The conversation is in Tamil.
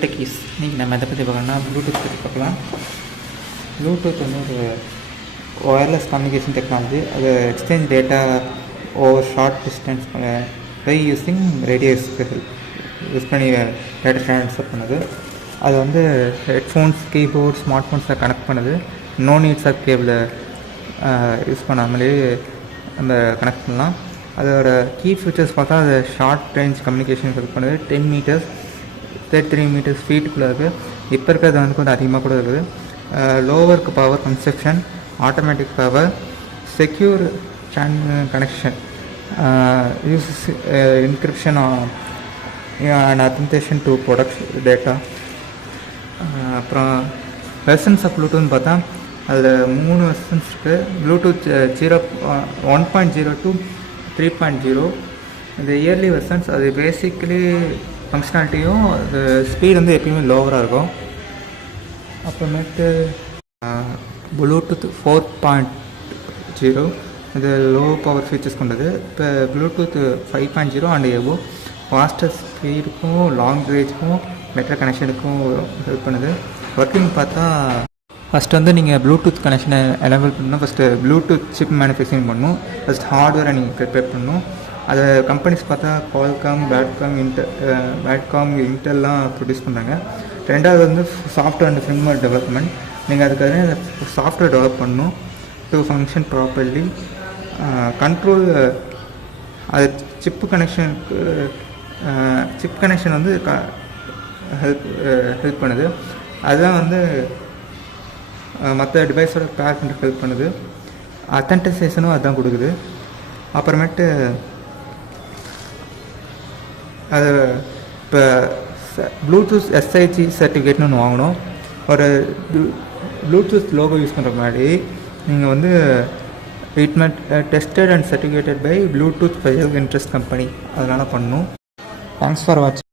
டெக்கீஸ் இன்றைக்கி நம்ம எதை பற்றி பார்க்கணும்னா ப்ளூடூத் பற்றி பார்க்கலாம். ப்ளூடூத் வந்து ஒரு ஒயர்லெஸ் கம்யூனிகேஷன் டெக்னாலஜி. அது exchange data over short distance by using radios use பண்ணி டேட்டா ட்ரான்ஸ்ஃபர் பண்ணுது. அது வந்து ஹெட்ஃபோன்ஸ், கீபோர்ட், ஸ்மார்ட் ஃபோன்ஸில் கனெக்ட் பண்ணுது. நோ நீட்ஸ் ஆஃப் கேபிளை யூஸ் பண்ணாமலே நம்ம கனெக்ட் பண்ணலாம். அதோட கீ ஃபீச்சர்ஸ் பார்த்தா அது ஷார்ட் ரேஞ்ச் கம்யூனிகேஷன் ஹெல்ப் பண்ணுது. 10 மீட்டர்ஸ் 33 மீட்டர்ஸ் ஃபீட்டுக்குள்ளே இருக்குது. இப்போ இருக்கிறது வந்து கொஞ்சம் அதிகமாக கூட இருக்குது. லோவர்க்கு power consumption, automatic power, secure connection, uses encryption and authentication to protect data. அப்புறம் வெர்ஷன்ஸ் ஆஃப் ப்ளூடூத்னு பார்த்தா அதில் 3 வெர்ஷன்ஸ் இருக்குது. Bluetooth 1.0 to 3.0. இந்த இயர்லி வெர்ஷன்ஸ் அது பேசிக்கலி ஃபங்க்ஷனாலிட்டியும் ஸ்பீட் வந்து எப்பயுமே லோவராக இருக்கும். அப்புறமேட்டு ப்ளூடூத் 4.0 இது லோ பவர் ஃபீச்சர்ஸ் கொண்டது. இப்போ ப்ளூடூத் 5.0 அண்ட் எபோ ஃபாஸ்டஸ்ட் ஸ்பீடுக்கும் லாங் ரேஞ்சுக்கும் பெட்டர் கனெக்ஷனுக்கும் ஹெல்ப் பண்ணுது. ஒர்க்கிங் பார்த்தா ஃபஸ்ட்டு வந்து நீங்கள் ப்ளூடூத் கனெக்ஷனை எனேபிள் பண்ணணும். ஃபஸ்ட்டு ப்ளூடூத் சிப் மேனுஃபேக்சரிங் பண்ணணும். ஃபஸ்ட் ஹார்ட்வேரை நீங்கள் ப்ரிப்பேர் பண்ணணும். அதை கம்பெனிஸ் பார்த்தா குவால்காம், பேட்காம், இன்டெல்லாம் ப்ரொடியூஸ் பண்ணுறாங்க. ரெண்டாவது வந்து சாஃப்ட்வேர் அண்ட் ஃபிர்ம்வேர் டெவலப்மெண்ட். நீங்கள் அதுக்காக சாஃப்ட்வேர் டெவலப் பண்ணணும் டு ஃபங்க்ஷன் ப்ராப்பர்லி. கண்ட்ரோல் அது சிப் கனெக்ஷன் வந்து ஹெல்ப் பண்ணுது. அதுதான் வந்து மற்ற டிவைஸோட பேர் பண்ணுற ஹெல்ப் பண்ணுது. அத்தன்டைசேஷனும் அதுதான் கொடுக்குது. அப்புறமேட்டு அது இப்போ ப்ளூடூத் எஸ்ஐஜி சர்டிஃபிகேட்னு ஒன்று வாங்கணும். ஒரு ப்ளூடூத் லோகோ யூஸ் பண்ணுற மாதிரி நீங்கள் வந்து tested and certificated by Bluetooth special interest company, அதனால் பண்ணணும். தேங்க்ஸ் ஃபார் வாட்சிங்.